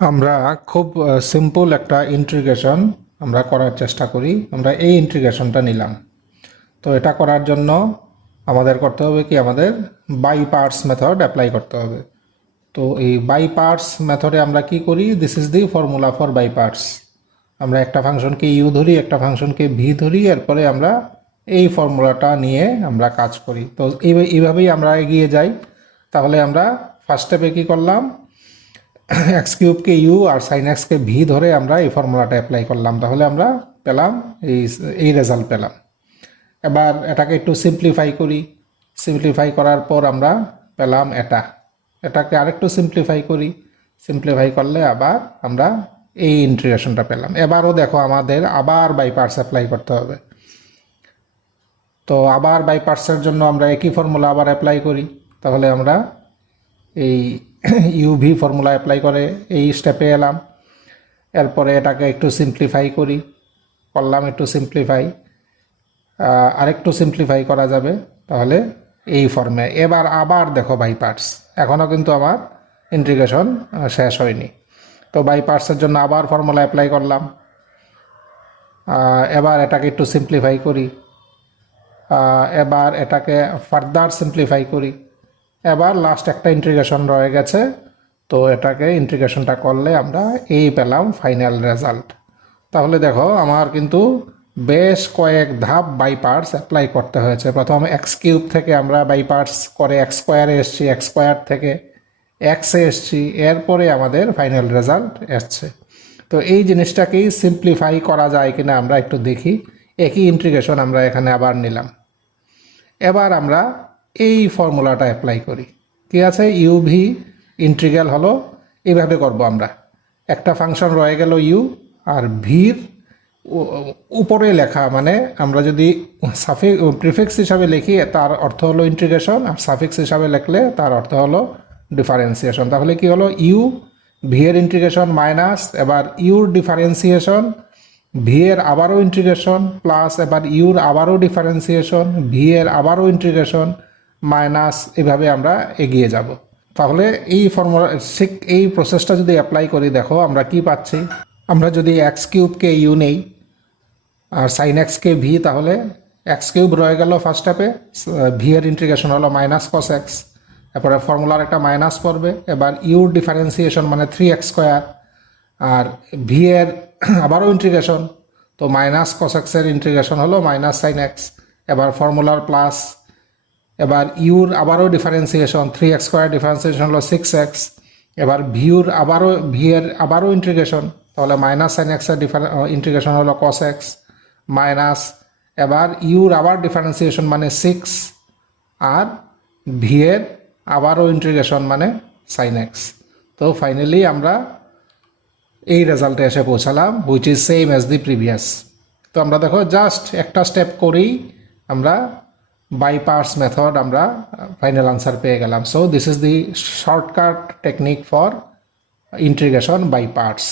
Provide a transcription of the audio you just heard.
আমরা খুব সিম্পল একটা ইন্টিগ্রেশন আমরা করার চেষ্টা করি। আমরা এই ইন্টিগ্রেশনটা নিলাম। তো এটা করার জন্য আমাদের করতে হবে কি, আমাদের বাই পার্টস মেথড অ্যাপ্লাই করতে হবে। তো এই বাই পার্টস মেথডে আমরা কি করি, this is the formula for by parts. আমরা একটা ফাংশনকে ইউ ধরি, একটা ফাংশনকে ভি ধরি, এরপরে আমরা এই ফর্মুলাটা নিয়ে আমরা কাজ করি। তো এইভাবেই আমরা এগিয়ে যাই। তাহলে আমরা ফার্স্ট স্টেপে কী করলাম, এক্স কিউবকে ইউ আর সাইন এক্সকে ভি ধরে আমরা এই ফর্মুলাটা অ্যাপ্লাই করলাম। তাহলে আমরা পেলাম এই রেজাল্ট পেলাম। এবার এটাকে একটু সিম্পলিফাই করি। সিম্পলিফাই করার পর আমরা পেলাম এটাকে আরেকটু সিম্পলিফাই করি। সিম্পলিফাই করলে আবার আমরা এই ইন্টিগ্রেশনটা পেলাম। এবারও দেখো আমাদের আবার বাই পার্টস অ্যাপ্লাই করতে হবে। তো আবার বাই পার্টসের জন্য আমরা একই ফর্মুলা আবার অ্যাপ্লাই করি। তাহলে আমরা এই ইউভি ফর্মুলা অ্যাপ্লাই করে এই স্টেপে এলাম। এরপরে এটাকে একটু সিম্পলিফাই করলাম একটু সিম্পলিফাই, আরেকটু সিম্পলিফাই করা যাবে, তাহলে এই ফর্মে। এবার আবার দেখো বাই পার্টস, এখনও কিন্তু আমার ইন্টিগ্রেশন শেষ হয়নি। তো বাই পার্টসের জন্য আবার ফর্মুলা অ্যাপ্লাই করলাম। এবার এটাকে একটু সিম্পলিফাই করি, এবার এটাকে ফার্দার সিম্পলিফাই করি। এবার লাস্ট একটা ইন্টিগ্রেশন রয়ে গেছে। তো এটাকে ইন্টিগ্রেশনটা করলে আমরা এই পেলাম ফাইনাল রেজাল্ট। তাহলে দেখো আমার কিন্তু বেশ কয়েক ধাপ বাই পার্টস অ্যাপ্লাই করতে হয়েছে। প্রথম এক্স কিউব থেকে আমরা বাই পার্টস করে এক্স স্কোয়ারে এসছি, এক্স স্কোয়ার থেকে এক্সে এসছি, এরপরে আমাদের ফাইনাল রেজাল্ট এসছে। তো এই জিনিসটাকেই সিম্পলিফাই করা যায় কিনা আমরা একটু দেখি। একই ইন্টিগ্রেশন আমরা এখানে আবার নিলাম। এবার আমরা এই ফর্মুলাটা অ্যাপ্লাই করি। কি আছে, ইউভি ইন্টিগ্রাল হলো, এইভাবে করব আমরা। একটা ফাংশন রয়ে গেল ইউ, আর ভির উপরে লেখা, মানে আমরা যদি প্রিফিক্স হিসাবে লিখি তার অর্থ হলো ইন্টিগ্রেশন, আর সাফিক্স হিসাবে লিখলে তার অর্থ হলো ডিফারেন্সিয়েশন। তাহলে কি হলো, ইউ ভি এর ইন্টিগ্রেশন মাইনাস এবার ইউর ডিফারেন্সিয়েশন, ভি এর আবারও ইন্টিগ্রেশন প্লাস এবার ইউর আবারও ডিফারেন্সিয়েশন, ভি এর আবারও ইন্টিগ্রেশন মাইনাস, এভাবে আমরা এগিয়ে যাব। তাহলে এই ফর্মুলা এই প্রসেসটা যদি অ্যাপ্লাই করি, দেখো আমরা কি পাচ্ছি। আমরা যদি এক্স কিউবকে ইউ নেই আর সাইন এক্সকে ভি, তাহলে এক্স কিউব রয়ে গেল ফার্স্ট স্টেপে, ভি এর ইন্টিগ্রেশন হলো মাইনাস কস এক্স, এরপরে ফর্মুলার একটা মাইনাস পড়বে। এবার ইউর ডিফারেন্সিয়েশন মানে 3x স্কোয়ার, আর ভি এর আবারও ইন্টিগ্রেশন, তো মাইনাস কস এক্সের ইন্টিগ্রেশন হলো মাইনাস সাইন এক্স, এবার ফর্মুলার প্লাস, এবার ইউর আবারও ডিফারেন্সিয়েশন 3x স্কোয়ার ডিফারেন্সিয়েশন হলো 6x, এবার ভি এর আবারও ইন্টিগ্রেশন, তাহলে মাইনাস সাইন এক্সের ইন্টিগ্রেশন হলো কস এক্স মাইনাস, এবার ইউর আবার ডিফারেন্সিয়েশন মানে 6, আর ভি এর আবারও ইন্টিগ্রেশন মানে সাইন এক্স। তো ফাইনালি আমরা এই রেজাল্টে এসে পৌঁছালাম, which is same as the previous. তো আমরা দেখো জাস্ট একটা স্টেপ করেই আমরা বাই পার্টস মেথড আমরা ফাইনাল আনসার পেয়ে গেলাম। So this is the shortcut technique for integration by parts.